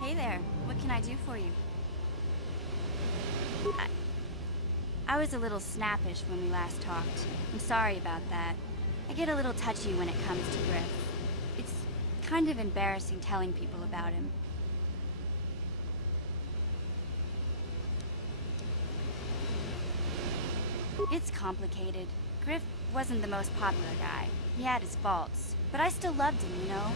Hey there, what can I do for you? I was a little snappish when we last talked. I'm sorry about that. I get a little touchy when it comes to Griff. It's kind of embarrassing telling people about him. It's complicated. Griff wasn't the most popular guy. He had his faults. But I still loved him, you know?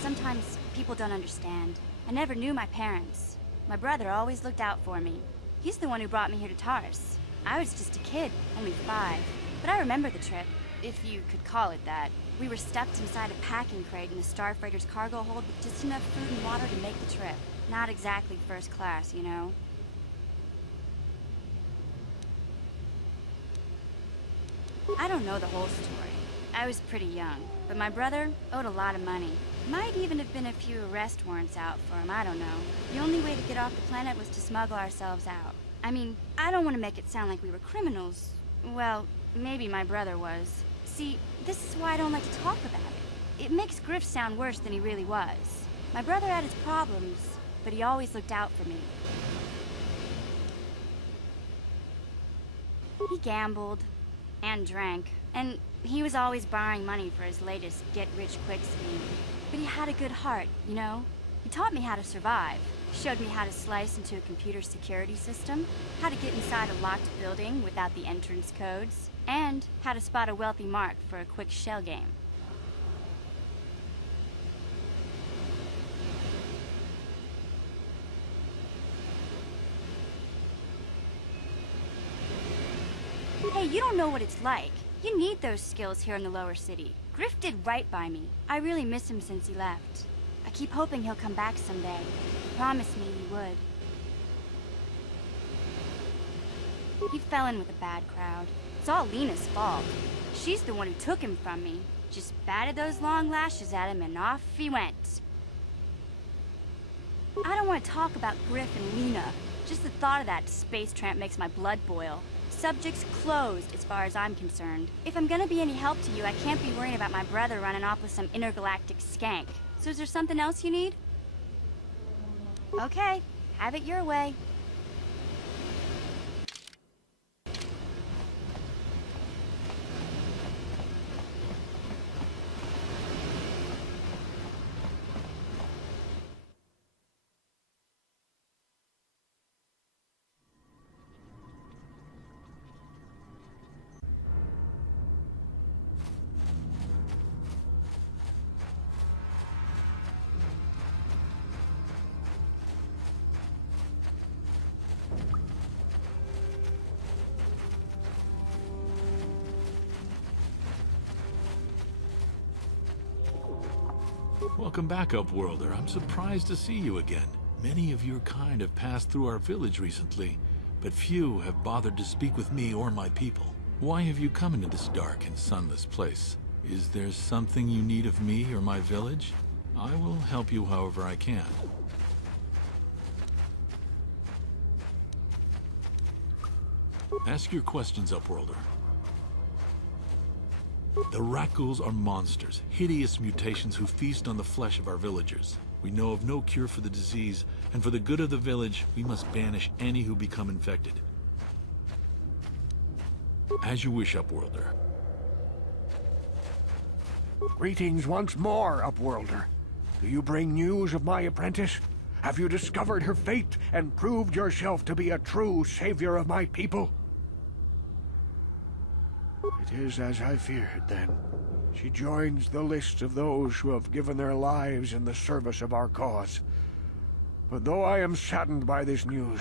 Sometimes people don't understand. I never knew my parents. My brother always looked out for me. He's the one who brought me here to Tars. I was just a kid, only 5. But I remember the trip, if you could call it that. We were stuffed inside a packing crate in the Starfreighter's cargo hold with just enough food and water to make the trip. Not exactly first class, you know? I don't know the whole story. I was pretty young, but my brother owed a lot of money. Might even have been a few arrest warrants out for him, I don't know. The only way to get off the planet was to smuggle ourselves out. I mean, I don't want to make it sound like we were criminals. Well, maybe my brother was. See, this is why I don't like to talk about it. It makes Griff sound worse than he really was. My brother had his problems, but he always looked out for me. He gambled and drank, and he was always borrowing money for his latest get-rich-quick scheme. But he had a good heart, you know? He taught me how to survive. Showed me how to slice into a computer security system, how to get inside a locked building without the entrance codes, and how to spot a wealthy mark for a quick shell game. Hey, you don't know what it's like. You need those skills here in the lower city. Griff did right by me. I really miss him since he left. I keep hoping he'll come back someday. He promised me he would. He fell in with a bad crowd. It's all Lena's fault. She's the one who took him from me. Just batted those long lashes at him and off he went. I don't want to talk about Griff and Lena. Just the thought of that space tramp makes my blood boil. Subject's closed as far as I'm concerned. If I'm gonna be any help to you, I can't be worrying about my brother running off with some intergalactic skank. So is there something else you need? Okay, have it your way. Welcome back, Upworlder. I'm surprised to see you again. Many of your kind have passed through our village recently, but few have bothered to speak with me or my people. Why have you come into this dark and sunless place? Is there something you need of me or my village? I will help you however I can. Ask your questions, Upworlder. The Rakghouls are monsters, hideous mutations who feast on the flesh of our villagers. We know of no cure for the disease, and for the good of the village, we must banish any who become infected. As you wish, Upworlder. Greetings once more, Upworlder. Do you bring news of my apprentice? Have you discovered her fate and proved yourself to be a true savior of my people? It is as I feared, then. She joins the list of those who have given their lives in the service of our cause. But though I am saddened by this news,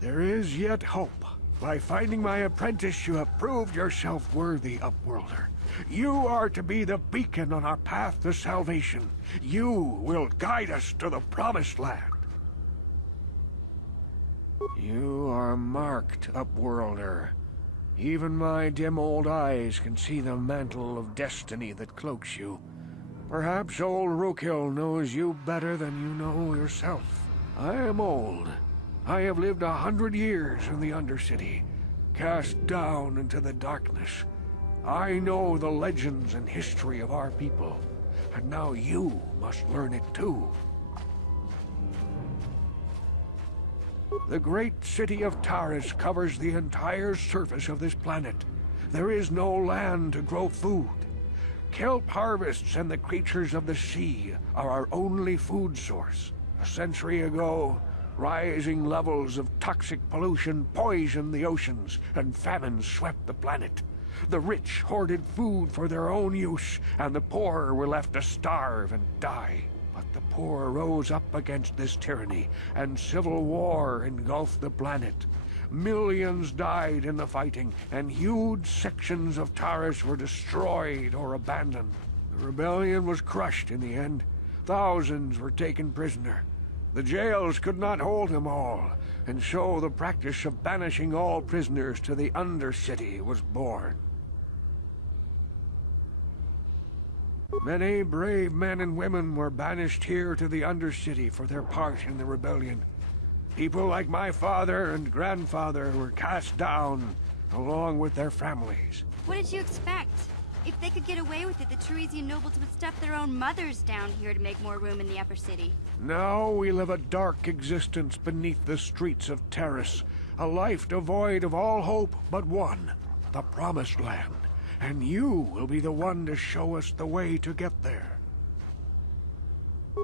there is yet hope. By finding my apprentice, you have proved yourself worthy, Upworlder. You are to be the beacon on our path to salvation. You will guide us to the promised land. You are marked, Upworlder. Even my dim old eyes can see the mantle of destiny that cloaks you. Perhaps old Rookhill knows you better than you know yourself. I am old. I have lived 100 years in the Undercity, cast down into the darkness. I know the legends and history of our people, and now you must learn it too. The great city of Taris covers the entire surface of this planet. There is no land to grow food. Kelp harvests and the creatures of the sea are our only food source. A century ago, rising levels of toxic pollution poisoned the oceans, and famine swept the planet. The rich hoarded food for their own use, and the poor were left to starve and die. But the poor rose up against this tyranny, and civil war engulfed the planet. Millions died in the fighting, and huge sections of Taris were destroyed or abandoned. The rebellion was crushed in the end. Thousands were taken prisoner. The jails could not hold them all, and so the practice of banishing all prisoners to the Undercity was born. Many brave men and women were banished here to the Undercity for their part in the rebellion. People like my father and grandfather were cast down, along with their families. What did you expect? If they could get away with it, the Teresian nobles would stuff their own mothers down here to make more room in the upper city. Now we live a dark existence beneath the streets of Taris, a life devoid of all hope but one, the Promised Land. And you will be the one to show us the way to get there.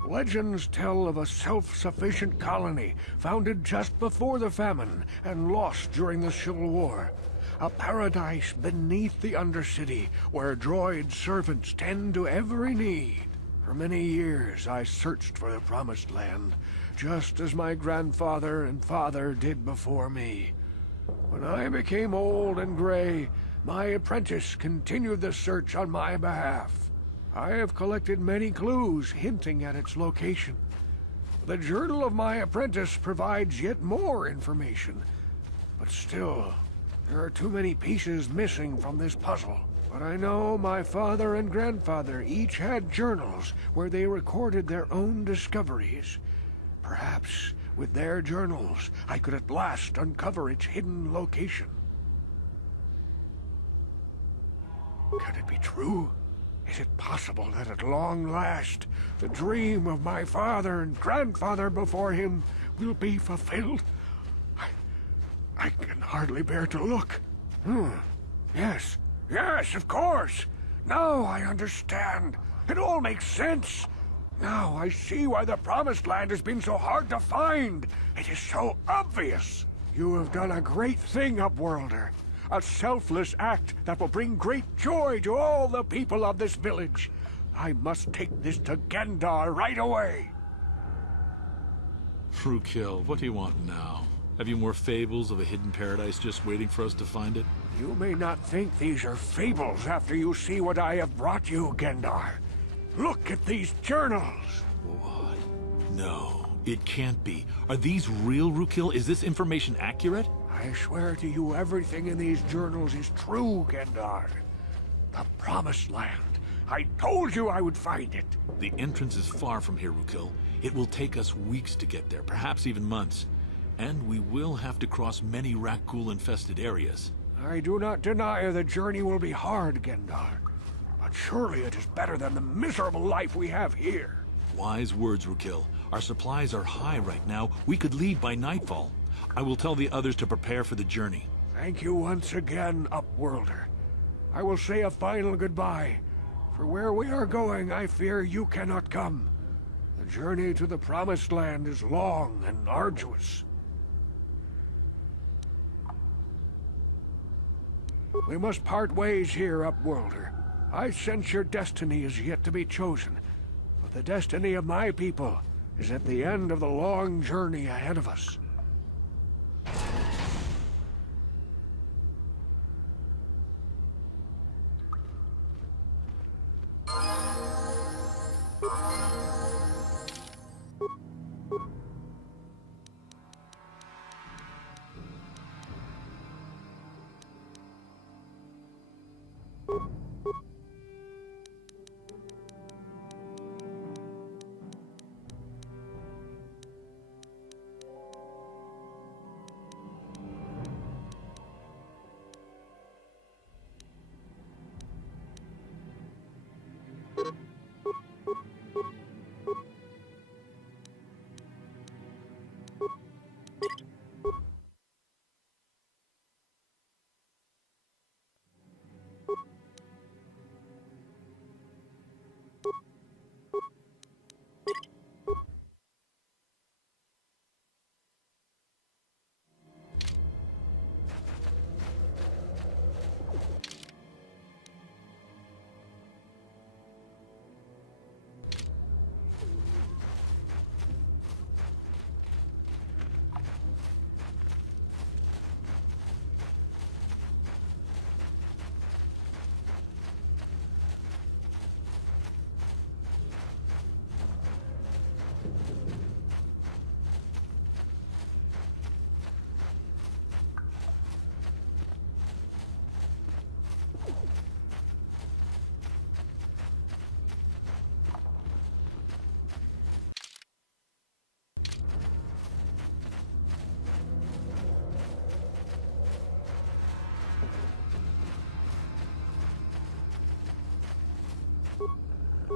Legends tell of a self-sufficient colony founded just before the famine and lost during the Civil War. A paradise beneath the Undercity where droid servants tend to every need. For many years I searched for the Promised Land, just as my grandfather and father did before me. When I became old and gray, my apprentice continued the search on my behalf. I have collected many clues hinting at its location. The journal of my apprentice provides yet more information. But still, there are too many pieces missing from this puzzle. But I know my father and grandfather each had journals where they recorded their own discoveries. Perhaps with their journals, I could at last uncover its hidden location. Could it be true? Is it possible that at long last, the dream of my father and grandfather before him will be fulfilled? I can hardly bear to look. Yes, of course. Now I understand. It all makes sense. Now I see why the Promised Land has been so hard to find. It is so obvious. You have done a great thing, Upworlder. A selfless act that will bring great joy to all the people of this village. I must take this to Gendar right away. Rukil, what do you want now? Have you more fables of a hidden paradise just waiting for us to find it? You may not think these are fables after you see what I have brought you, Gendar. Look at these journals. What? No, it can't be. Are these real, Rukil? Is this information accurate? I swear to you everything in these journals is true, Gendar. The Promised Land. I told you I would find it. The entrance is far from here, Rukil. It will take us weeks to get there, perhaps even months. And we will have to cross many Rakghoul-infested areas. I do not deny the journey will be hard, Gendar. But surely it is better than the miserable life we have here. Wise words, Rukil. Our supplies are high right now. We could leave by nightfall. I will tell the others to prepare for the journey. Thank you once again, Upworlder. I will say a final goodbye. For where we are going, I fear you cannot come. The journey to the Promised Land is long and arduous. We must part ways here, Upworlder. I sense your destiny is yet to be chosen, but the destiny of my people is at the end of the long journey ahead of us.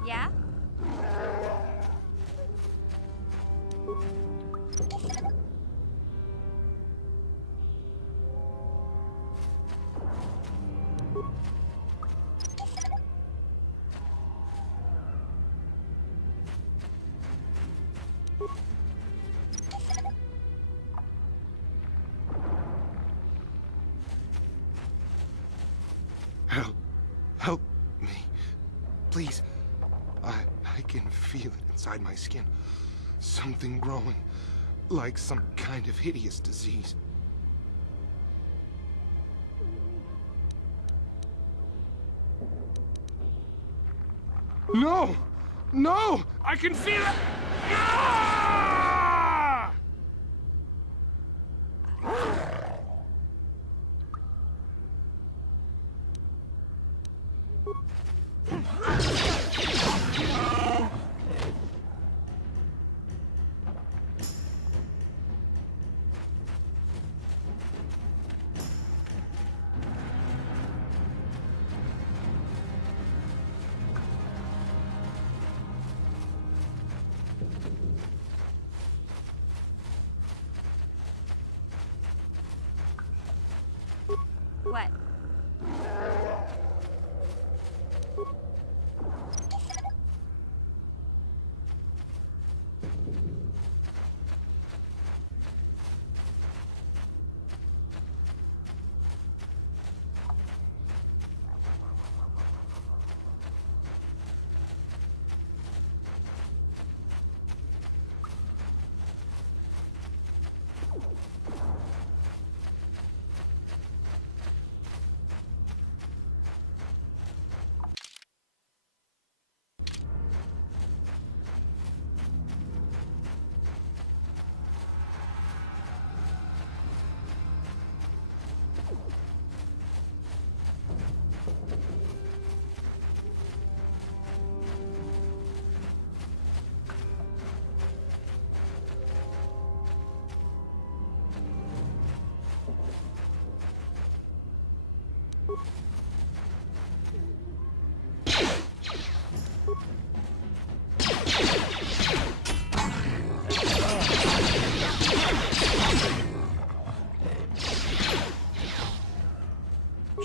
Yeah? Help me. Please. I can feel it inside my skin. Something growing. Like some kind of hideous disease. No! No! I can feel it! Ah! What?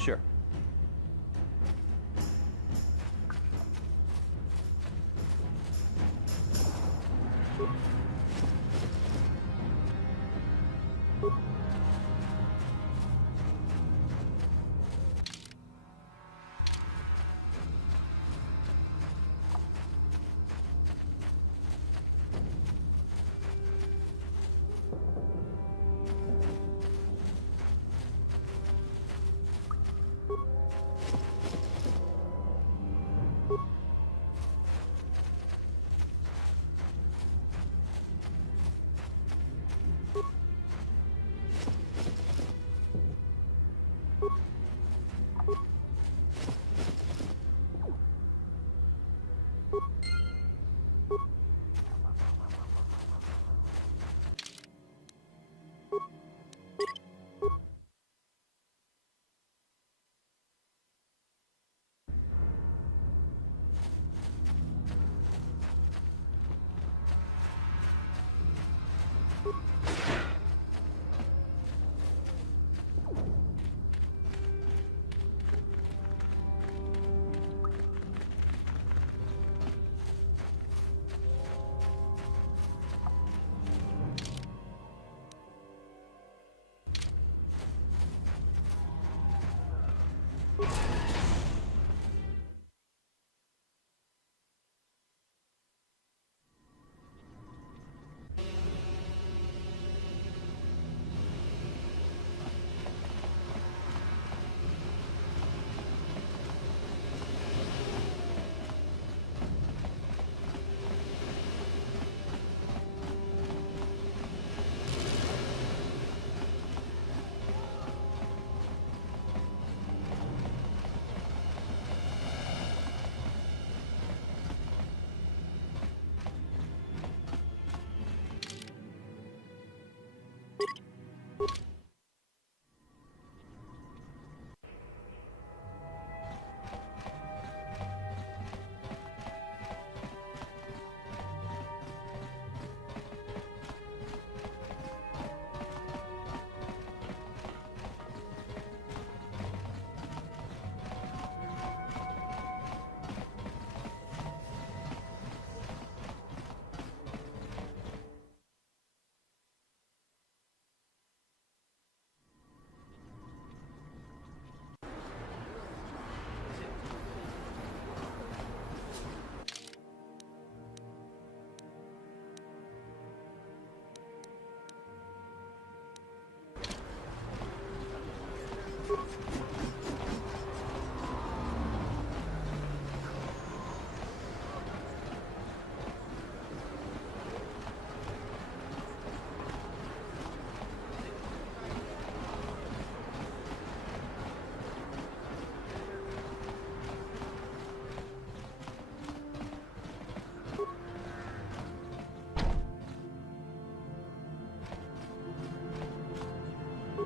Sure.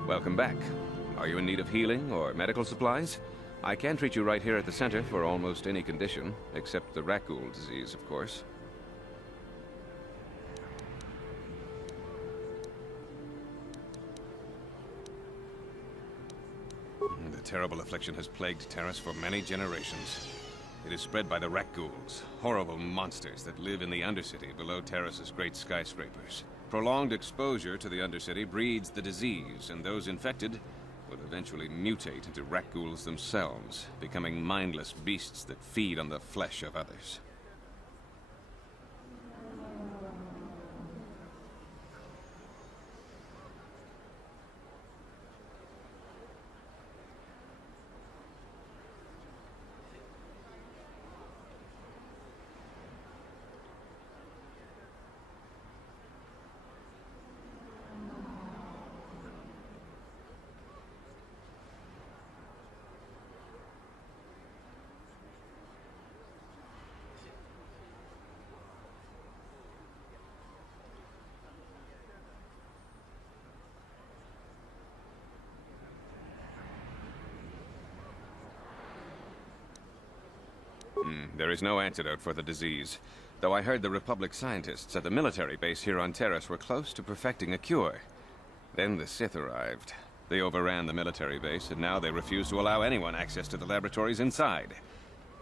Welcome back. Are you in need of healing or medical supplies? I can treat you right here at the center for almost any condition, except the raccoon disease, of course. The terrible affliction has plagued Terrace for many generations. It is spread by the Rakghouls, horrible monsters that live in the Undercity below Terrace's great skyscrapers. Prolonged exposure to the Undercity breeds the disease, and those infected will eventually mutate into Rakghouls themselves, becoming mindless beasts that feed on the flesh of others. There is no antidote for the disease, though I heard the Republic scientists at the military base here on Terrace were close to perfecting a cure. Then the Sith arrived. They overran the military base, and now they refuse to allow anyone access to the laboratories inside.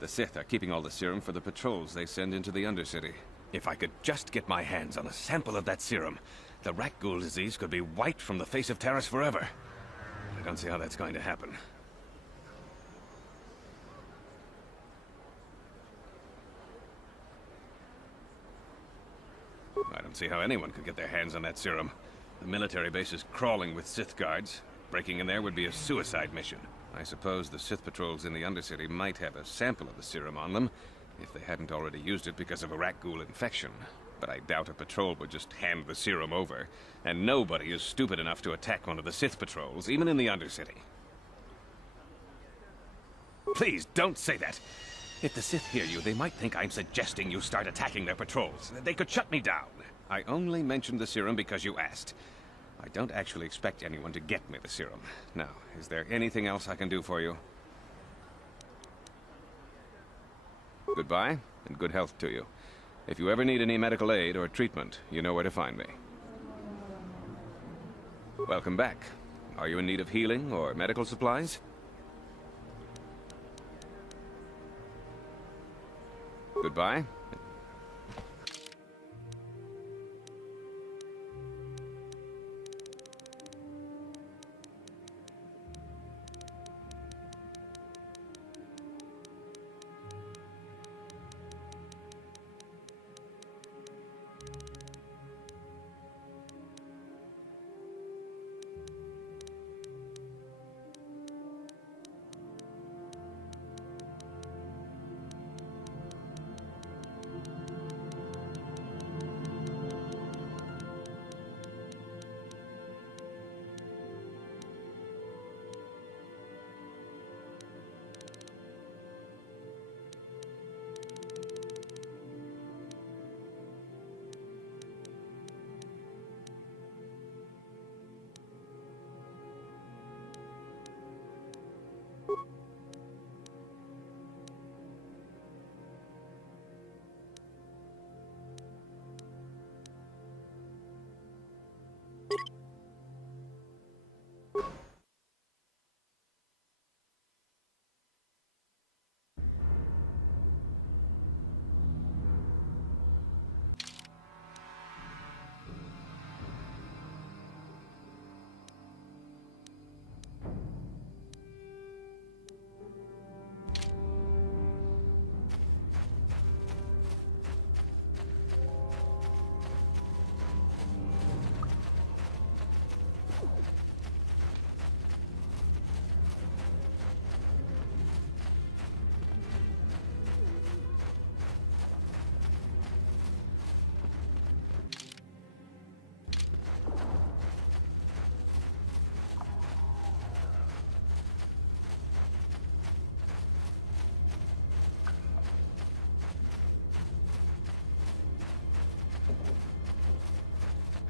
The Sith are keeping all the serum for the patrols they send into the Undercity. If I could just get my hands on a sample of that serum, the Rakghoul disease could be wiped from the face of Terrace forever. I don't see how that's going to happen. I don't see how anyone could get their hands on that serum. The military base is crawling with Sith guards. Breaking in there would be a suicide mission. I suppose the Sith patrols in the Undercity might have a sample of the serum on them, if they hadn't already used it because of a Rakghoul infection. But I doubt a patrol would just hand the serum over. And nobody is stupid enough to attack one of the Sith patrols, even in the Undercity. Please, don't say that! If the Sith hear you, they might think I'm suggesting you start attacking their patrols. They could shut me down. I only mentioned the serum because you asked. I don't actually expect anyone to get me the serum. Now, is there anything else I can do for you? Goodbye, and good health to you. If you ever need any medical aid or treatment, you know where to find me. Welcome back. Are you in need of healing or medical supplies? Goodbye.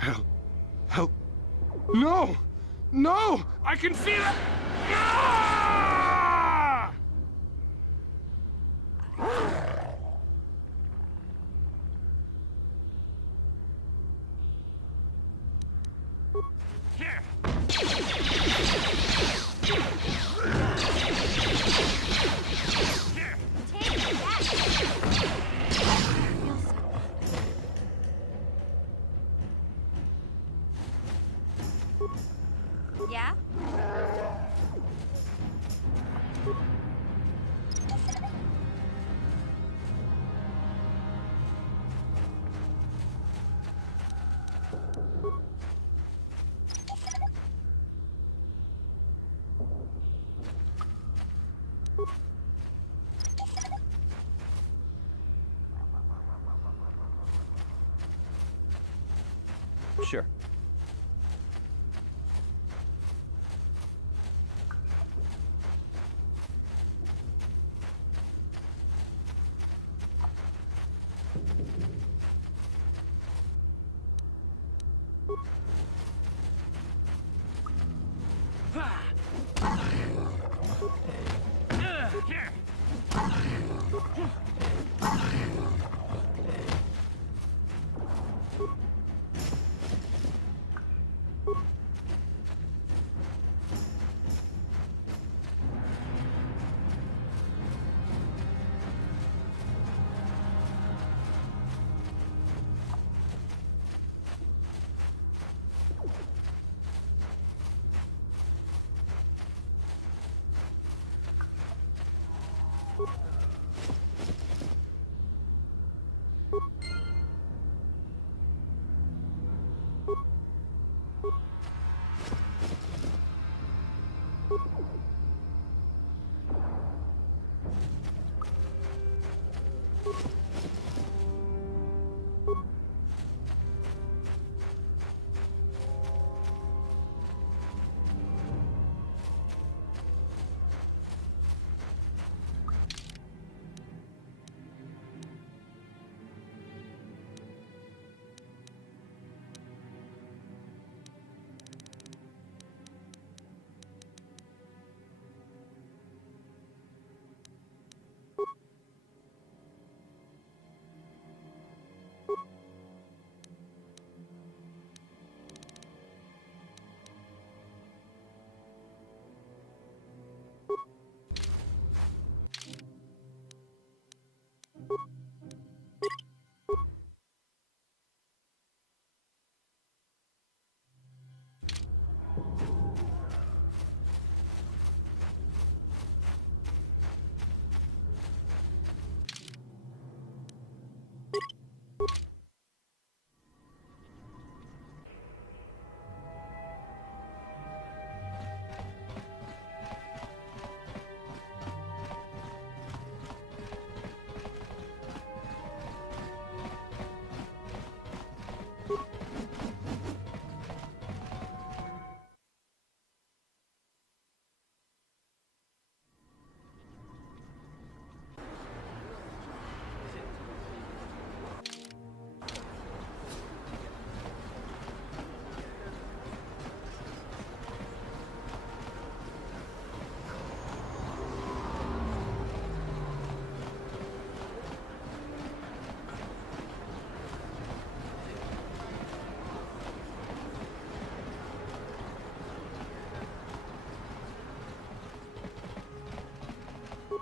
Help! Help! No! No! I can feel it! Ah! Here! Here! Take that! Feels so good. Yeah? Sure. Here!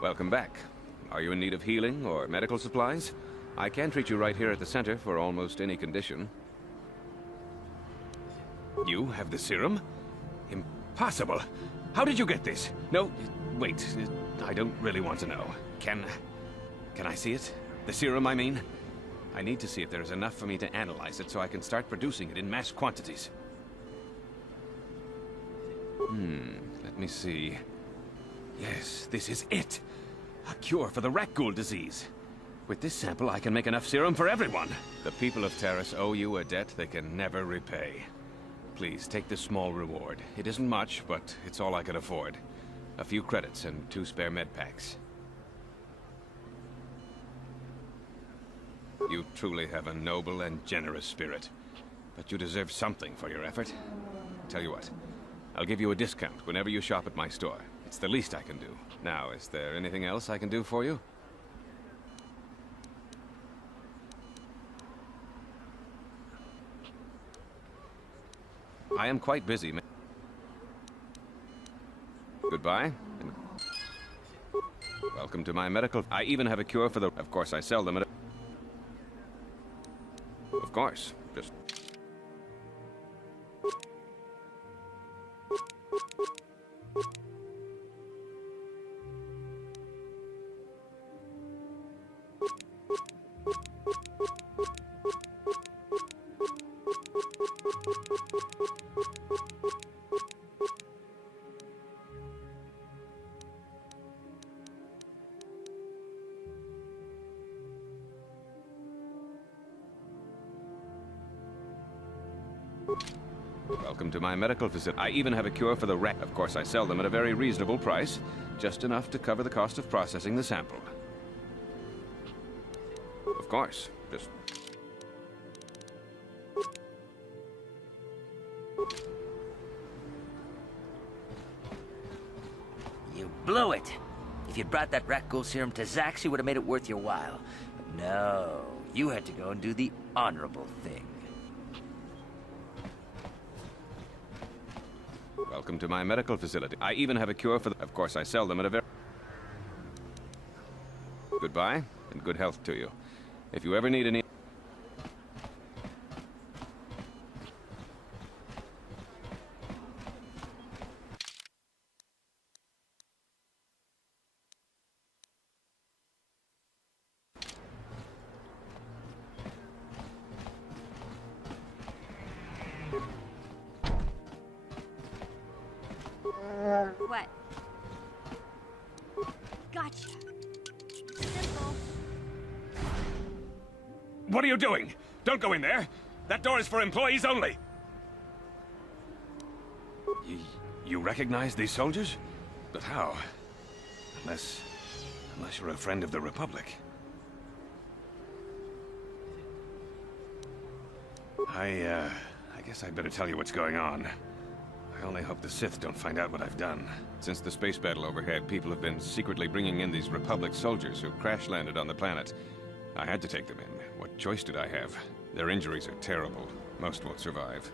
Welcome back. Are you in need of healing or medical supplies? I can treat you right here at the center for almost any condition. You have the serum? Impossible. How did you get this? No, wait. I don't really want to know. Can I see it? The serum, I mean? I need to see if there is enough for me to analyze it so I can start producing it in mass quantities. Let me see. Yes, this is it. A cure for the rat ghoul disease. With this sample, I can make enough serum for everyone. The people of Terrace owe you a debt they can never repay. Please, take this small reward. It isn't much, but it's all I can afford. A few credits and 2 spare med packs. You truly have a noble and generous spirit. But you deserve something for your effort. Tell you what, I'll give you a discount whenever you shop at my store. It's the least I can do. Now, is there anything else I can do for you? I am quite busy. Goodbye. And welcome to my medical... I even have a cure for the... Of course, I sell them at... Of course. Just... Welcome to my medical facility. I even have a cure for the rat. Of course, I sell them at a very reasonable price, just enough to cover the cost of processing the sample. Of course, just... You blew it. If you'd brought that rat ghoul serum to Zax, you would have made it worth your while. But no, you had to go and do the honorable thing. Welcome to my medical facility. I even have a cure for the... Of course, I sell them at a very... Goodbye, and good health to you. If you ever need any... What? Gotcha. Simple. What are you doing? Don't go in there. That door is for employees only. You recognize these soldiers? But how? Unless you're a friend of the Republic. I guess I'd better tell you what's going on. I only hope the Sith don't find out what I've done. Since the space battle overhead, people have been secretly bringing in these Republic soldiers who crash-landed on the planet. I had to take them in. What choice did I have? Their injuries are terrible. Most won't survive.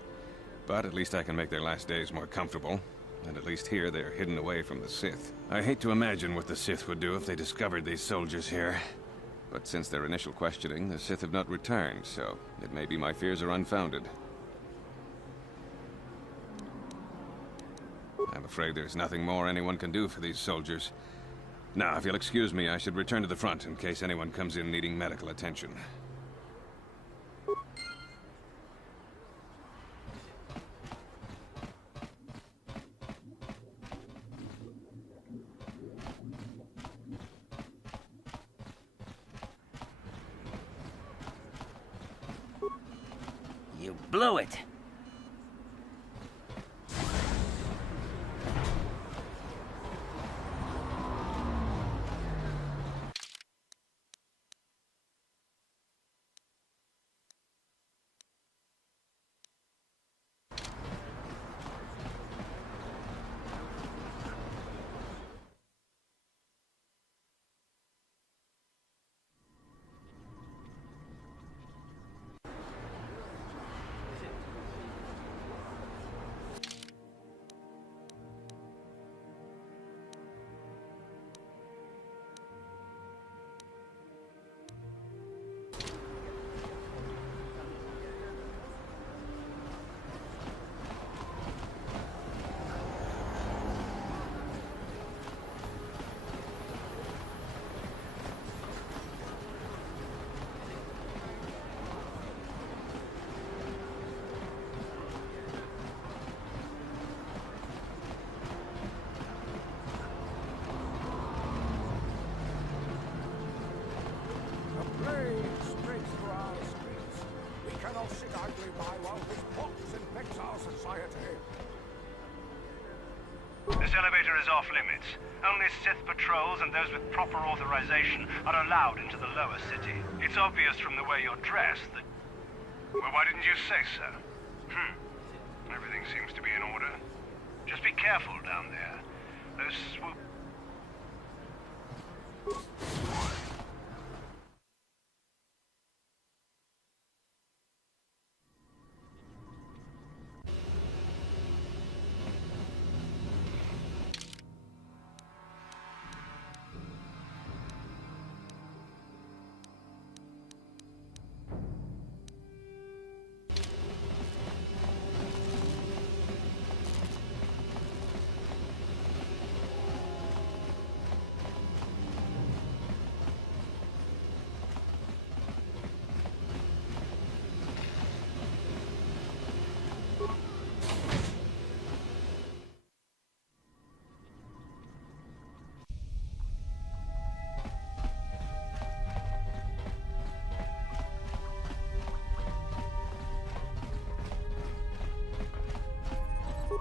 But at least I can make their last days more comfortable. And at least here, they're hidden away from the Sith. I hate to imagine what the Sith would do if they discovered these soldiers here. But since their initial questioning, the Sith have not returned, so it may be my fears are unfounded. I'm afraid there's nothing more anyone can do for these soldiers. Now, if you'll excuse me, I should return to the front in case anyone comes in needing medical attention. You blew it. This elevator is off limits. Only Sith patrols and those with proper authorization are allowed into the lower city. It's obvious from the way you're dressed that... Well, why didn't you say so? Everything seems to be in order. Just careful down there. Those swoop...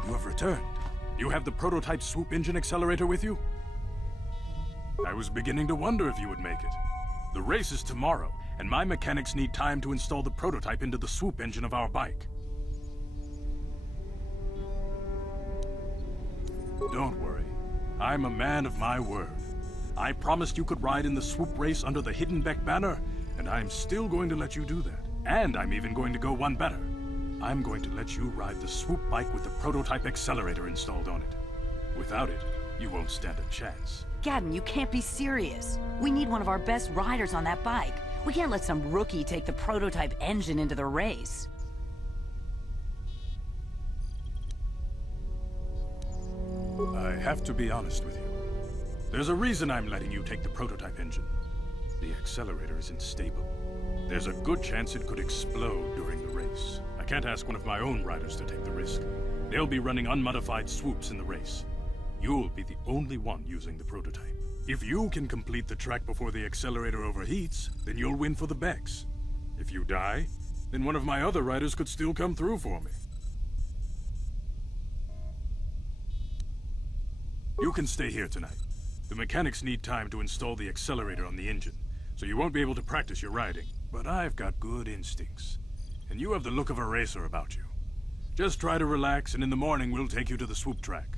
You have returned. You have the prototype swoop engine accelerator with you? I was beginning to wonder if you would make it. The race is tomorrow, and my mechanics need time to install the prototype into the swoop engine of our bike. Don't worry. I'm a man of my word. I promised you could ride in the swoop race under the Hidden Beck banner, and I'm still going to let you do that. And I'm even going to go one better. I'm going to let you ride the swoop bike with the prototype accelerator installed on it. Without it, you won't stand a chance. Gadden, you can't be serious. We need one of our best riders on that bike. We can't let some rookie take the prototype engine into the race. I have to be honest with you. There's a reason I'm letting you take the prototype engine. The accelerator isn't stable. There's a good chance it could explode during the race. I can't ask one of my own riders to take the risk. They'll be running unmodified swoops in the race. You'll be the only one using the prototype. If you can complete the track before the accelerator overheats, then you'll win for the Becks. If you die, then one of my other riders could still come through for me. You can stay here tonight. The mechanics need time to install the accelerator on the engine, so you won't be able to practice your riding. But I've got good instincts, and you have the look of a racer about you. Just try to relax, and in the morning we'll take you to the swoop track.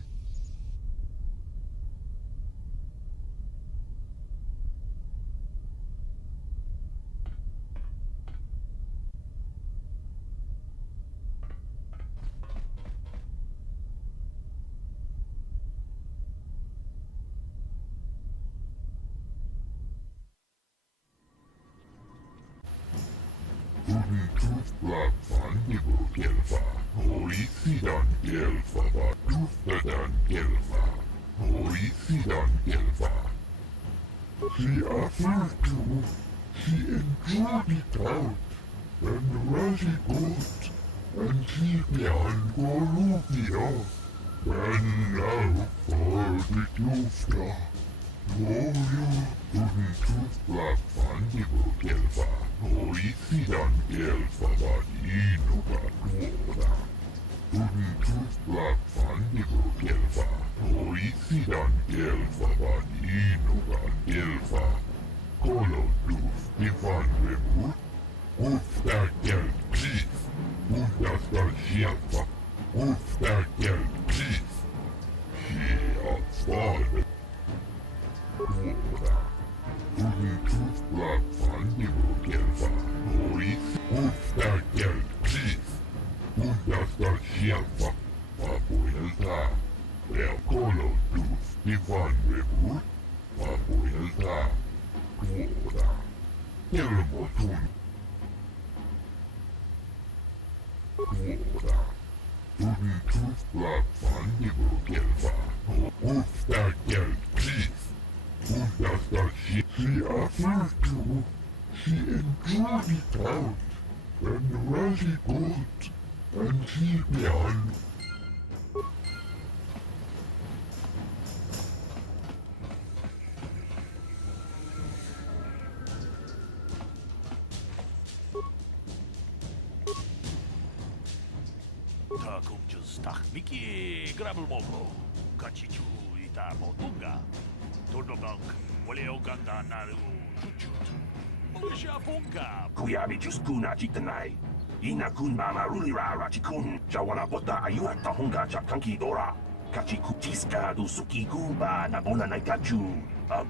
Kuyabi Juskuna Jitanai. Ina kun mama rulira rachikun. Jawana bota ayuat tahunga chapkanki dora. Kachiku tiska do sukiku ba na bona na kachu.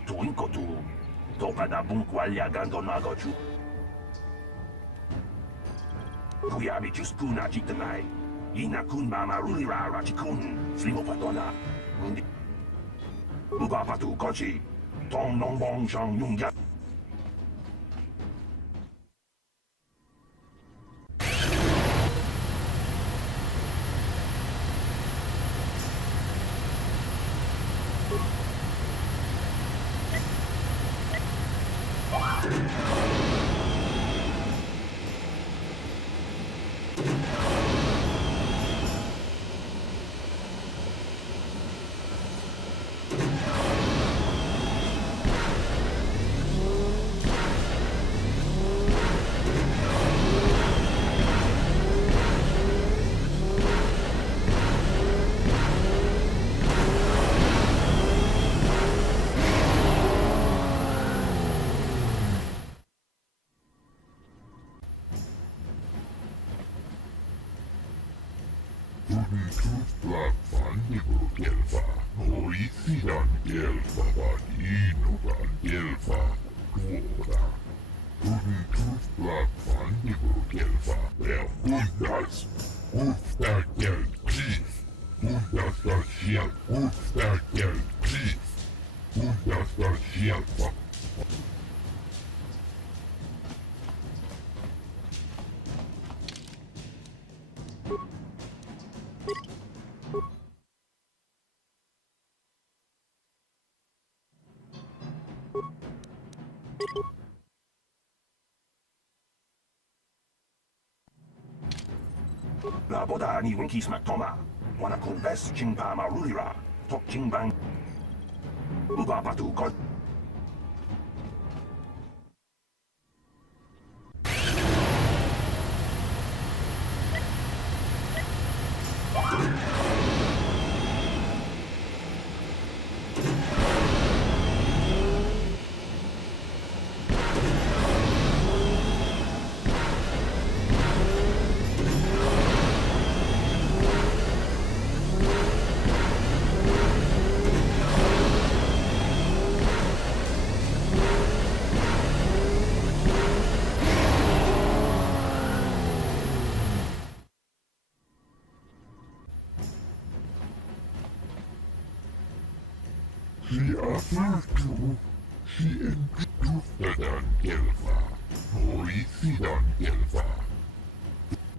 Tuin kotu. Topa na bunkwalya gando nagochu. Kuyabi juskuna jitanai. Ina kun mama rulira rachikun. Slimo patona. Mundi. Ubapatu kochi. Tong nong bong shang yung ya. Naboda ni winki smack toma. Wana kun best jingpa marulira. Tok jingbang. Ubapatu kon.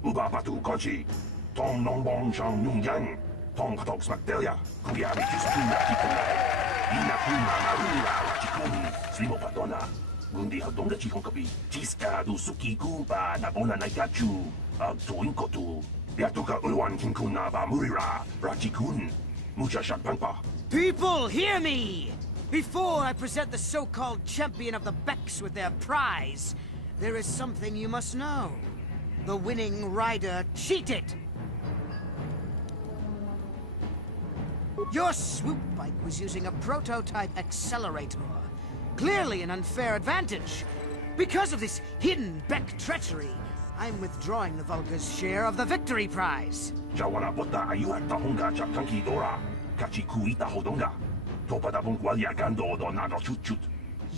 Ubapatu kochi. Tong nong bong shang yung yang. Tong patok smack delia. Kuyabi juskuna jitanai. Ina kuma marulira rachikun. Slimo patona. Mundi hadonga chikon kapi. Tiska do sukiku ba na bona na gachu. Tuin kotu. Yatuka ulwan kinkuna ba murira rachikun. Mucha shakpangpa. People, hear me! Before I present the so-called champion of the Becks with their prize, there is something you must know. The winning rider cheated! Your swoop bike was using a prototype accelerator. Clearly an unfair advantage. Because of this hidden Beck treachery, I'm withdrawing the Vulgar's share of the victory prize. Jawana bota ayuat tahonga chakanki dora. Kachikuita hodonga. Topada bunkwalya gando do nado chut chut.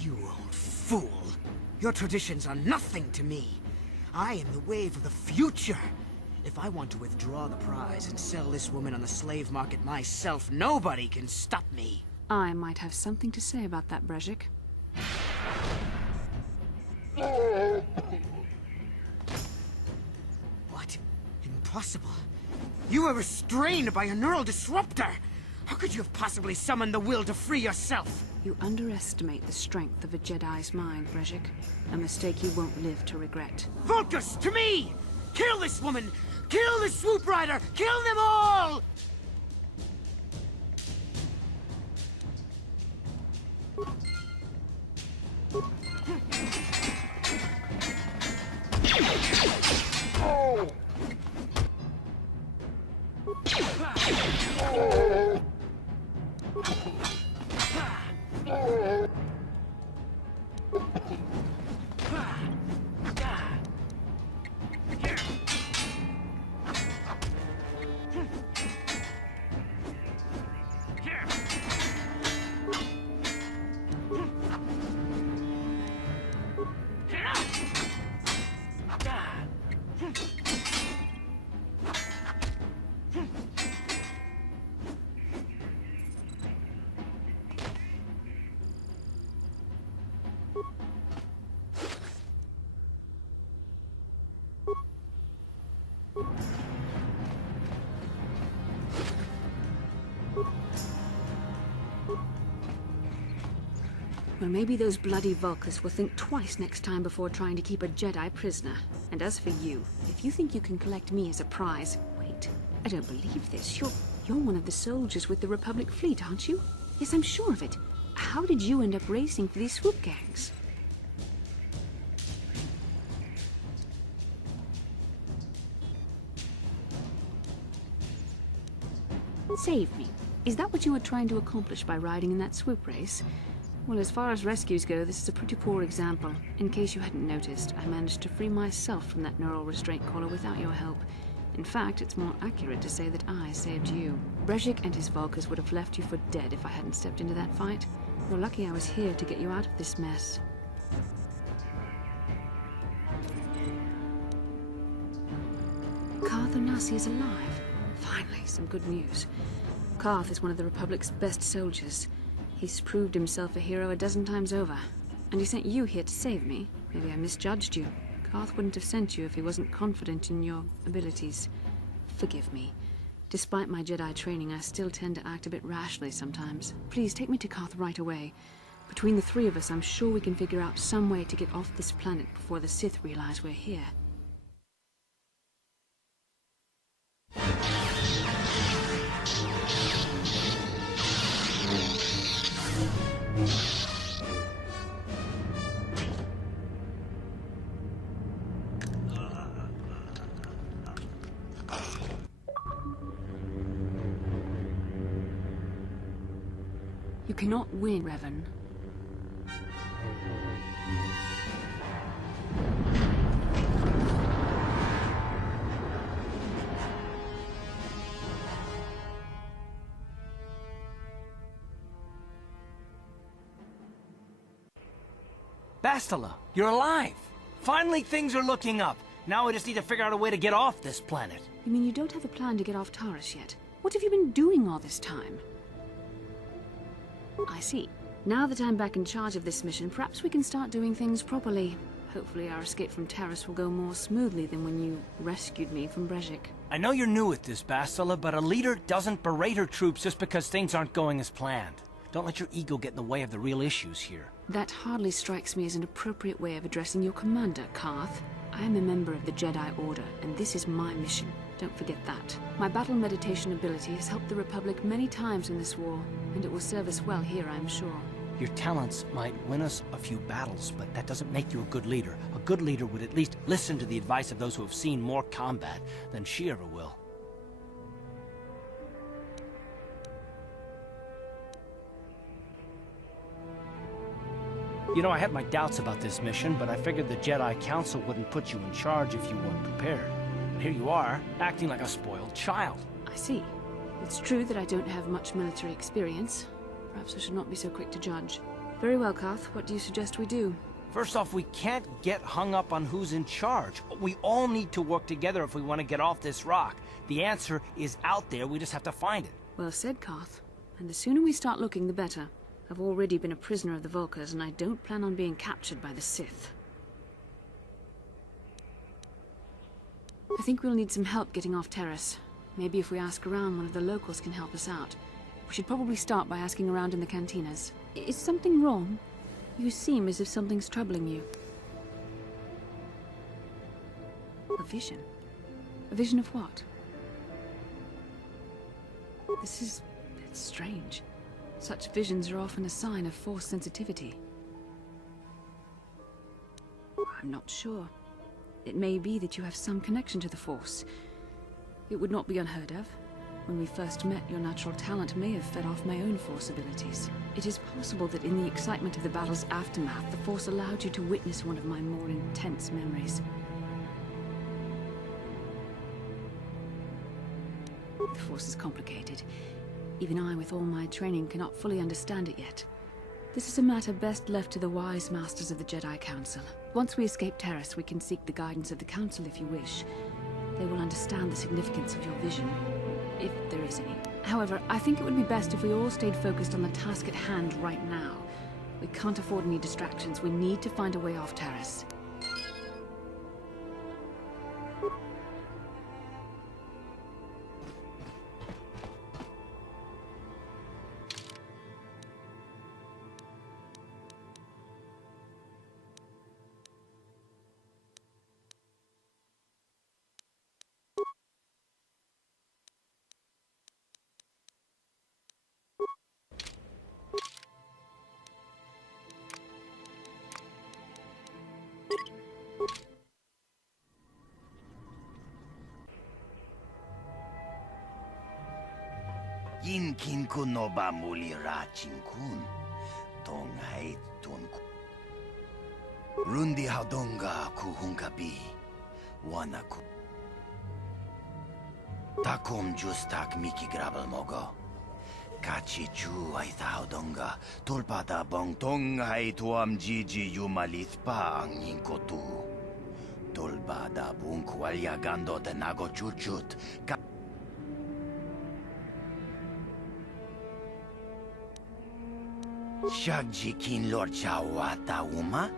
You old fool. Your traditions are nothing to me. I am the wave of the future. If I want to withdraw the prize and sell this woman on the slave market myself, nobody can stop me. I might have something to say about that, Brezhik. What? Impossible. You were restrained by a neural disruptor. How could you have possibly summoned the will to free yourself? You underestimate the strength of a Jedi's mind, Brezhik. A mistake you won't live to regret. Vulgus, to me! Kill this woman! Kill the swoop rider! Kill them all! Well, maybe those bloody Vulkars will think twice next time before trying to keep a Jedi prisoner. And as for you, if you think you can collect me as a prize... Wait, I don't believe this. You're one of the soldiers with the Republic fleet, aren't you? Yes, I'm sure of it. How did you end up racing for these swoop gangs? Save me. Is that what you were trying to accomplish by riding in that swoop race? Well, as far as rescues go, this is a pretty poor example. In case you hadn't noticed, I managed to free myself from that neural restraint collar without your help. In fact, it's more accurate to say that I saved you. Brejik and his Vulkars would have left you for dead if I hadn't stepped into that fight. You're lucky I was here to get you out of this mess. Karth Onasi is alive. Finally, some good news. Karth is one of the Republic's best soldiers. He's proved himself a hero a dozen times over. And he sent you here to save me. Maybe I misjudged you. Karth wouldn't have sent you if he wasn't confident in your abilities. Forgive me. Despite my Jedi training, I still tend to act a bit rashly sometimes. Please, take me to Karth right away. Between the three of us, I'm sure we can figure out some way to get off this planet before the Sith realize we're here. You cannot win, Revan. Bastila, you're alive! Finally, things are looking up. Now we just need to figure out a way to get off this planet. You mean you don't have a plan to get off Taurus yet? What have you been doing all this time? I see. Now that I'm back in charge of this mission, perhaps we can start doing things properly. Hopefully our escape from Taurus will go more smoothly than when you rescued me from Brejik. I know you're new at this, Bastila, but a leader doesn't berate her troops just because things aren't going as planned. Don't let your ego get in the way of the real issues here. That hardly strikes me as an appropriate way of addressing your commander, Karth. I am a member of the Jedi Order, and this is my mission. Don't forget that. My battle meditation ability has helped the Republic many times in this war, and it will serve us well here, I'm sure. Your talents might win us a few battles, but that doesn't make you a good leader. A good leader would at least listen to the advice of those who have seen more combat than she ever will. You know, I had my doubts about this mission, but I figured the Jedi Council wouldn't put you in charge if you weren't prepared. And here you are, acting like a spoiled child. I see. It's true that I don't have much military experience. Perhaps I should not be so quick to judge. Very well, Karth. What do you suggest we do? First off, we can't get hung up on who's in charge. We all need to work together if we want to get off this rock. The answer is out there, we just have to find it. Well said, Karth. And the sooner we start looking, the better. I've already been a prisoner of the Vulkars, and I don't plan on being captured by the Sith. I think we'll need some help getting off Taurus. Maybe if we ask around, one of the locals can help us out. We should probably start by asking around in the cantinas. Is something wrong? You seem as if something's troubling you. A vision? A vision of what? It's strange. Such visions are often a sign of Force sensitivity. I'm not sure. It may be that you have some connection to the Force. It would not be unheard of. When we first met, your natural talent may have fed off my own Force abilities. It is possible that in the excitement of the battle's aftermath, the Force allowed you to witness one of my more intense memories. The Force is complicated. Even I, with all my training, cannot fully understand it yet. This is a matter best left to the wise masters of the Jedi Council. Once we escape Taurus, we can seek the guidance of the Council if you wish. They will understand the significance of your vision, if there is any. However, I think it would be best if we all stayed focused on the task at hand right now. We can't afford any distractions. We need to find a way off Taurus. Inkin kunoba mulira chinkun. Tonghai tunku. Rundi haudonga kuhunkabi. Wanaku. Takom justak miki grabal mogo. Kachi chu ay haudonga. Tulpada bong tonghai tuam jiji yumalithpa ang inkotu. Tulbada bunk walyagando de nago chuchut. Shagji kin lord chawata uma?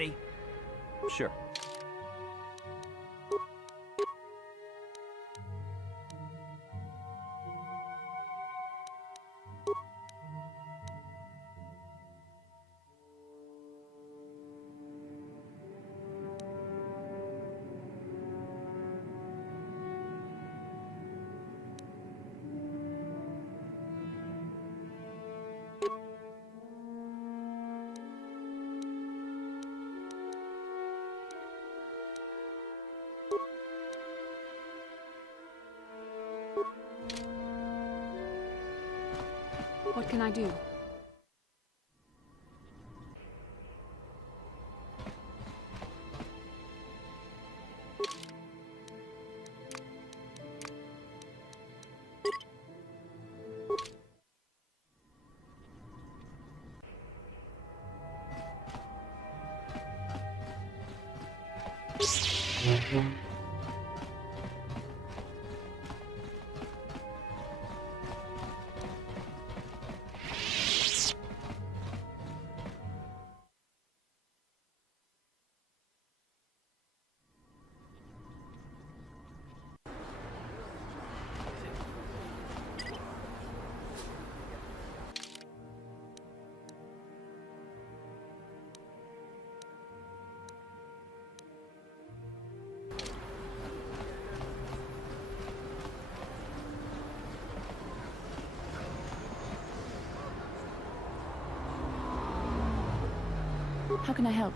ready. Sure. What can I do? How can I help?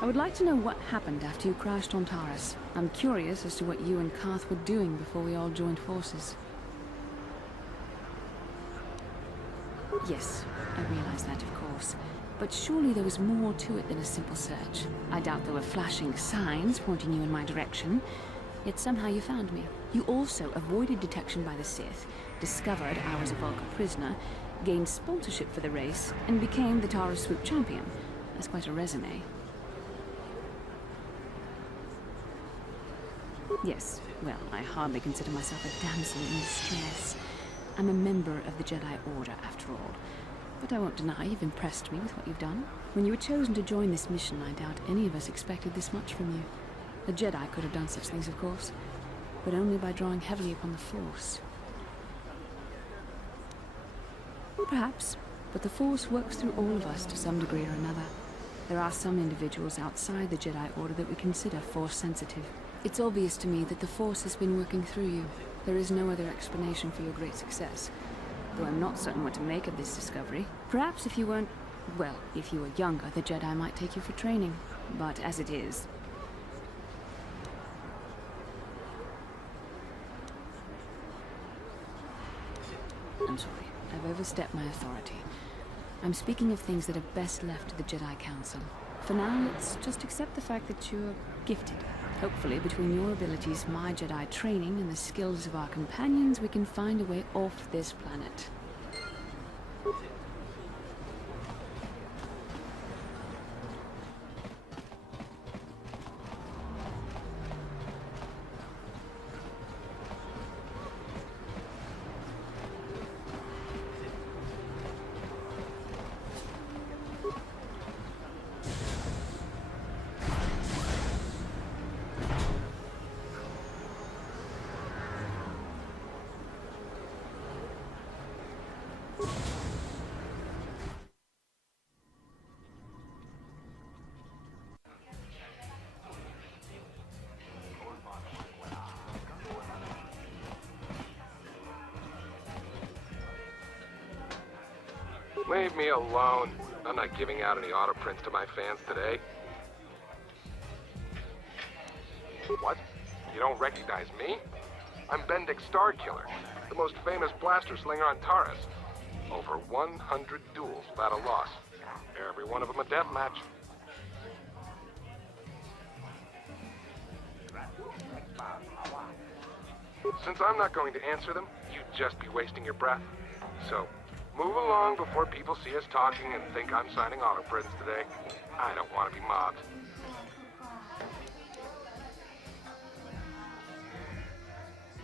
I would like to know what happened after you crashed on Taurus. I'm curious as to what you and Karth were doing before we all joined forces. Yes, I realize that, of course. But surely there was more to it than a simple search. I doubt there were flashing signs pointing you in my direction. Yet somehow you found me. You also avoided detection by the Sith, discovered I was a Vulcan prisoner, gained sponsorship for the race, and became the Taurus Swoop champion. That's quite a resume. Yes, well, I hardly consider myself a damsel in distress. I'm a member of the Jedi Order, after all. But I won't deny you've impressed me with what you've done. When you were chosen to join this mission, I doubt any of us expected this much from you. A Jedi could have done such things, of course, but only by drawing heavily upon the Force. Perhaps, but the Force works through all of us to some degree or another. There are some individuals outside the Jedi Order that we consider Force-sensitive. It's obvious to me that the Force has been working through you. There is no other explanation for your great success. Though I'm not certain what to make of this discovery. Perhaps if you weren't... well, if you were younger, the Jedi might take you for training. But as it is... I'm sorry. I've overstepped my authority. I'm speaking of things that are best left to the Jedi Council. For now, let's just accept the fact that you're gifted. Hopefully, between your abilities, my Jedi training, and the skills of our companions, we can find a way off this planet. Leave me alone. I'm not giving out any auto prints to my fans today. What? You don't recognize me? I'm Bendick Starkiller, the most famous blaster slinger on Taurus. Over 100 duels without a loss. Every one of them a death match. Since I'm not going to answer them, you'd just be wasting your breath. So, move along before people see us talking and think I'm signing auto prints today. I don't want to be mobbed.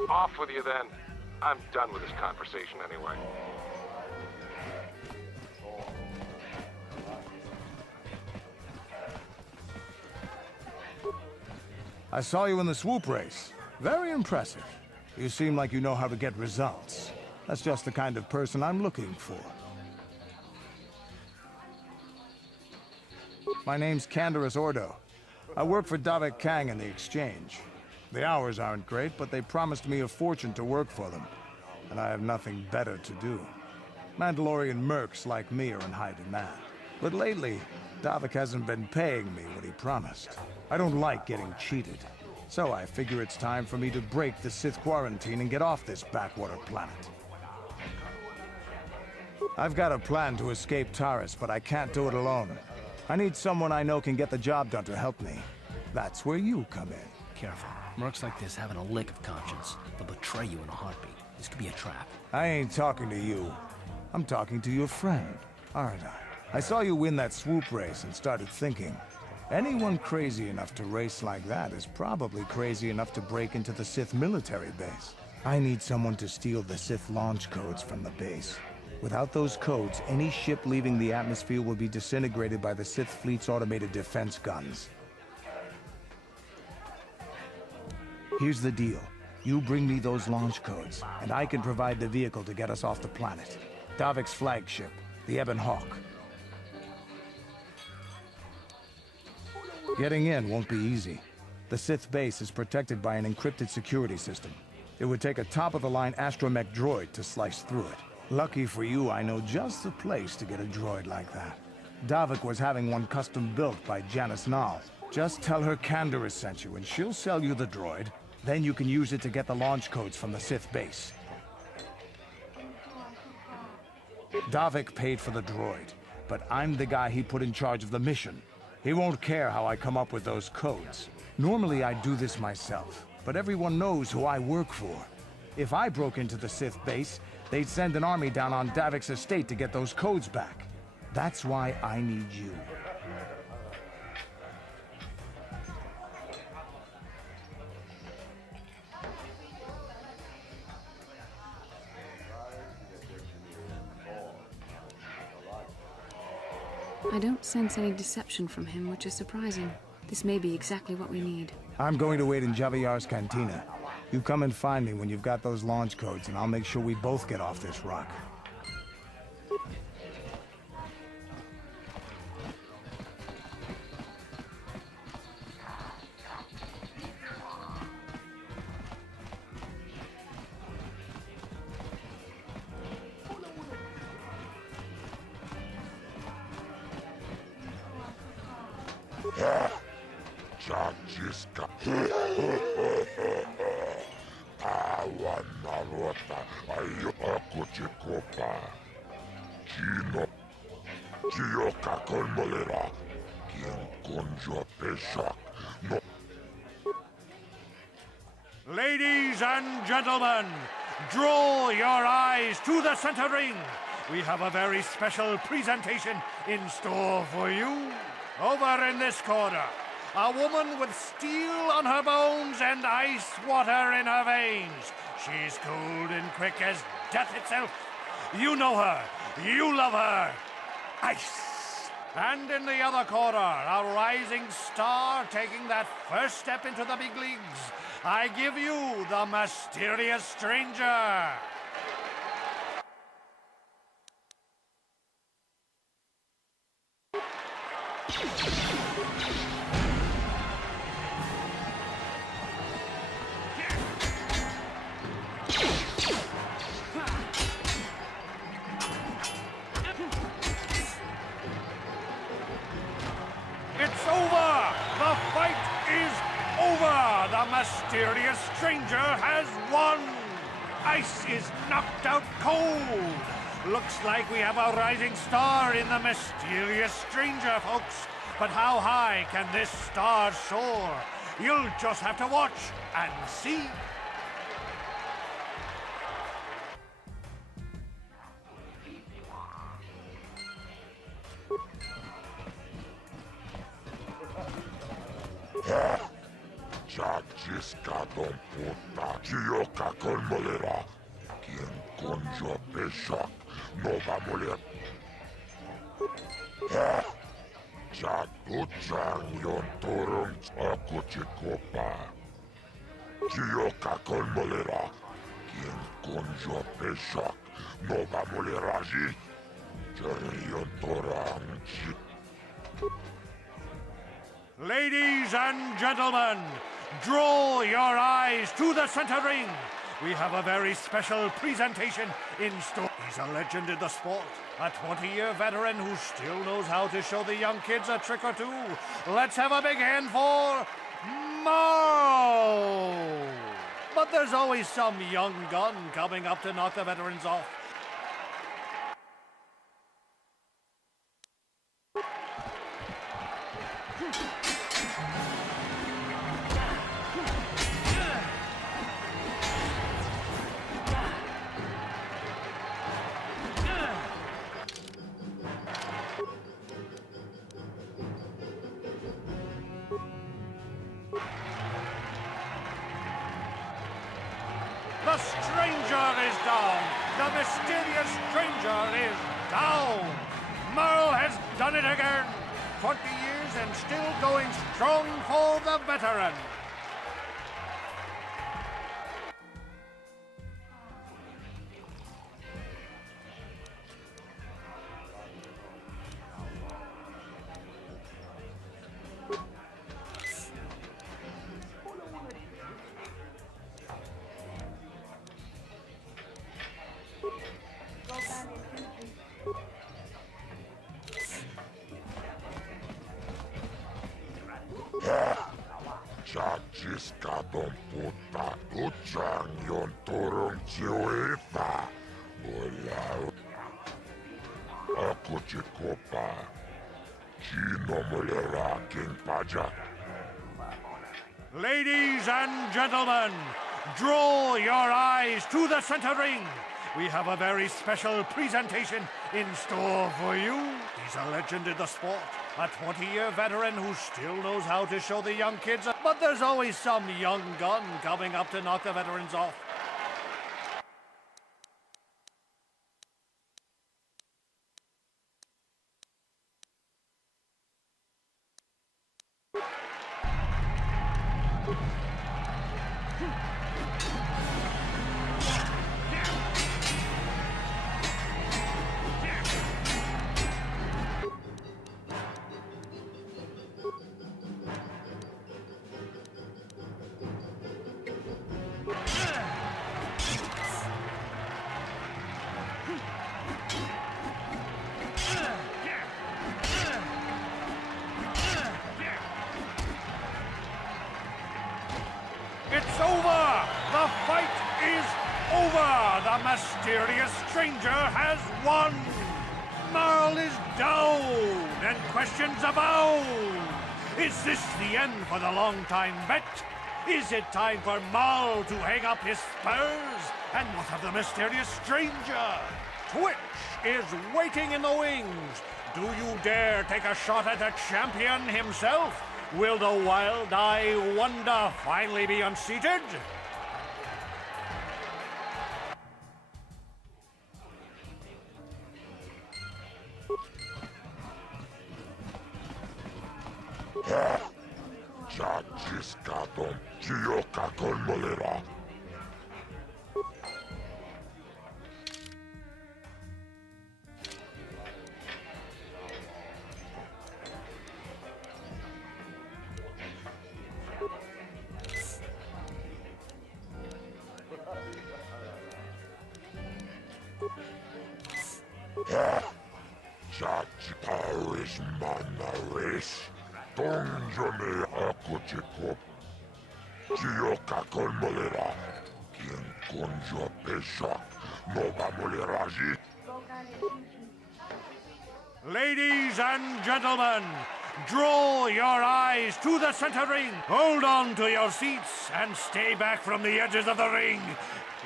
Off with you then. I'm done with this conversation anyway. I saw you in the swoop race. Very impressive. You seem like you know how to get results. That's just the kind of person I'm looking for. My name's Canderous Ordo. I work for Davik Kang in the Exchange. The hours aren't great, but they promised me a fortune to work for them. And I have nothing better to do. Mandalorian mercs like me are in high demand. But lately, Davik hasn't been paying me what he promised. I don't like getting cheated. So I figure it's time for me to break the Sith quarantine and get off this backwater planet. I've got a plan to escape Taris, but I can't do it alone. I need someone I know can get the job done to help me. That's where you come in. Careful. Mercs like this haven't a lick of conscience. They'll betray you in a heartbeat. This could be a trap. I ain't talking to you. I'm talking to your friend, aren't I? I saw you win that swoop race and started thinking, anyone crazy enough to race like that is probably crazy enough to break into the Sith military base. I need someone to steal the Sith launch codes from the base. Without those codes, any ship leaving the atmosphere will be disintegrated by the Sith fleet's automated defense guns. Here's the deal. You bring me those launch codes, and I can provide the vehicle to get us off the planet. Davik's flagship, the Ebon Hawk. Getting in won't be easy. The Sith base is protected by an encrypted security system. It would take a top-of-the-line astromech droid to slice through it. Lucky for you, I know just the place to get a droid like that. Davik was having one custom built by Janice Nall. Just tell her Canderous sent you, and she'll sell you the droid. Then you can use it to get the launch codes from the Sith base. Davik paid for the droid, but I'm the guy he put in charge of the mission. He won't care how I come up with those codes. Normally I'd do this myself, but everyone knows who I work for. If I broke into the Sith base, they'd send an army down on Davik's estate to get those codes back. That's why I need you. I don't sense any deception from him, which is surprising. This may be exactly what we need. I'm going to wait in Javier's cantina. You come and find me when you've got those launch codes, and I'll make sure we both get off this rock. Chachiska. Awan narota ayo akuchikopa. Chino. Chiyoka kolmolera. Quien conjo peshak. No. Ladies and gentlemen, draw your eyes to the center ring. We have a very special presentation in store for you. Over in this corner, a woman with steel on her bones and ice water in her veins. She's cold and quick as death itself. You know her. You love her. Ice. And in the other corner, a rising star taking that first step into the big leagues. I give you the mysterious stranger. It's over! The fight is over! The mysterious stranger has won! Ice is knocked out cold! Looks like we have a rising star in the mysterious stranger, folks. But how high can this star soar? You'll just have to watch and see. Chachiska don puta. Chiyoka kolmolera. Quien conjo peshak. No va a moler. Chatuchang yon turong ako chikopa. Kiyoka kon molera. Kien konjo peshak. Nova moleraji. Yon torang chik. Ladies and gentlemen, draw your eyes to the center ring. We have a very special presentation in store. He's a legend in the sport, a 20-year veteran who still knows how to show the young kids a trick or two. Let's have a big hand for Marl! But there's always some young gun coming up to knock the veterans off. The stranger is down. The mysterious stranger is down. Merle has done it again. 20 years and still going strong for the veteran. Chachiskadon puta tuchang yon turong chiwita. Hola. Ako chikopa. Chino molera king pajak. Ladies and gentlemen, draw your eyes to the center ring. We have a very special presentation in store for you. He's a legend in the sport, a 20-year veteran who still knows how to show the young kids. But there's always some young gun coming up to knock the veterans off. It's over! The fight is over! The mysterious stranger has won! Marl is down, and questions abound! Is this the end for the long-time bet? Is it time for Marl to hang up his spurs? And what of the mysterious stranger? Twitch is waiting in the wings. Do you dare take a shot at the champion himself? Will the wild-eye wonder finally be unseated? Chachiskadon chiyoka kon molera. Chachiparis manaris. Donjone ako chikop. Chiyoka kon molera. Kien konjo peshak. Nova moleraji. Ladies and gentlemen, draw your eyes to the center ring. Hold on to your seats and stay back from the edges of the ring.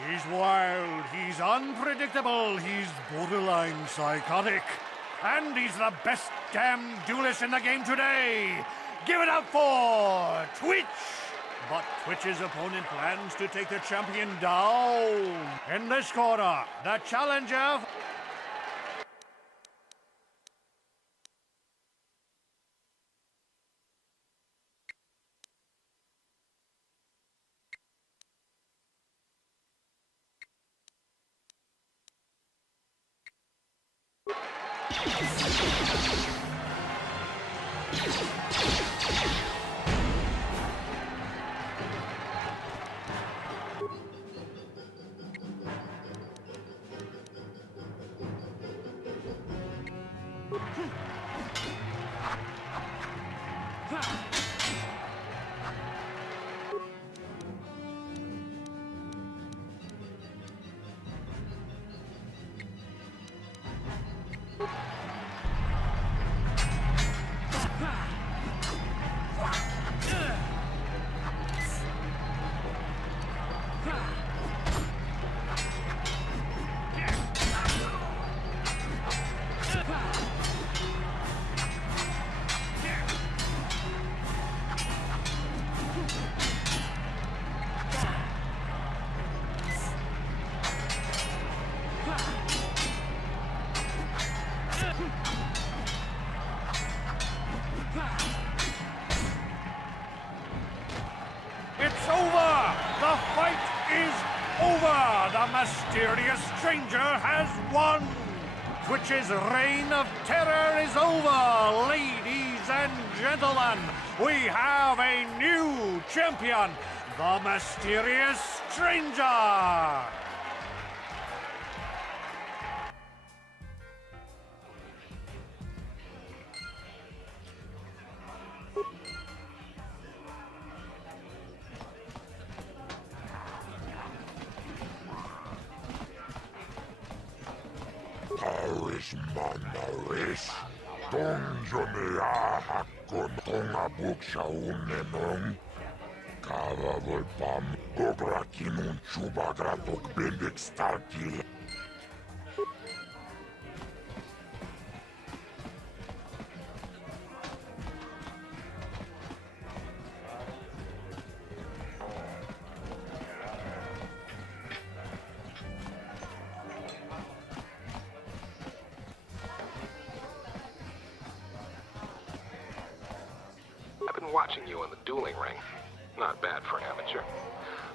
He's wild, he's unpredictable, he's borderline psychotic. And he's the best damn duelist in the game today. Give it up for Twitch. But Twitch's opponent plans to take the champion down. In this corner, the challenger... It's over! The fight is over! The mysterious stranger has won! Twitch's reign of terror is over, ladies and gentlemen! We have a new champion, the mysterious stranger! Paris Manaris, Donjone Hakon Tongabuk Shaunenong, Kavavol Pam, Gograkinun Chubagratok Bendik Starkil. I've been watching you in the dueling ring. Not bad for an amateur.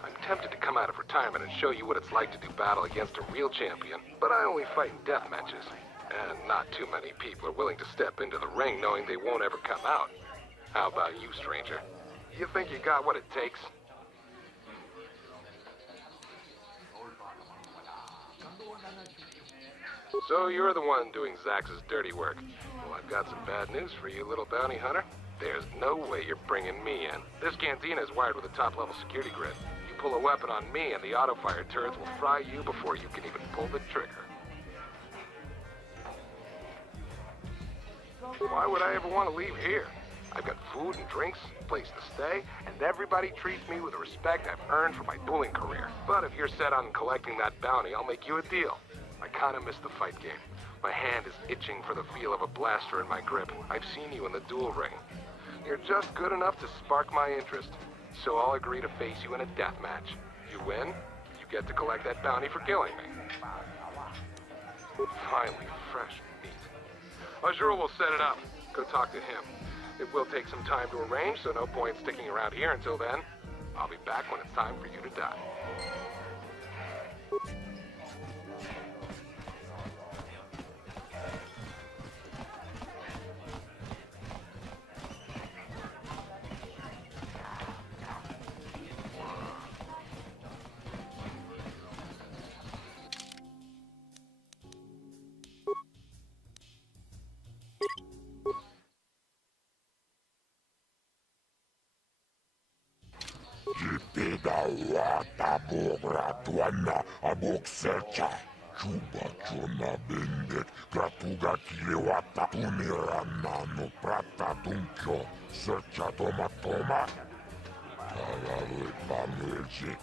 I'm tempted to come out of retirement and show you what it's like to do battle against a real champion, but I only fight in death matches. And not too many people are willing to step into the ring knowing they won't ever come out. How about you, stranger? You think you got what it takes? So you're the one doing Zax's dirty work. Well, I've got some bad news for you, little bounty hunter. There's no way you're bringing me in. This cantina is wired with a top-level security grid. You pull a weapon on me and the auto-fire turrets will fry you before you can even pull the trigger. Why would I ever want to leave here? I've got food and drinks, a place to stay, and everybody treats me with the respect I've earned for my dueling career. But if you're set on collecting that bounty, I'll make you a deal. I kinda miss the fight game. My hand is itching for the feel of a blaster in my grip. I've seen you in the duel ring. You're just good enough to spark my interest. So I'll agree to face you in a death match. You win, you get to collect that bounty for killing me. Finally, fresh meat. Azura will set it up. Go talk to him. It will take some time to arrange, so no point sticking around here until then. I'll be back when it's time for you to die. Jipidawata Bogratuana Abok Sercha. Chuba Chona Bendet Gratuga Kilewata Tunirana no Prata Tuncho Sercha Toma Toma. Tarawe Pamelje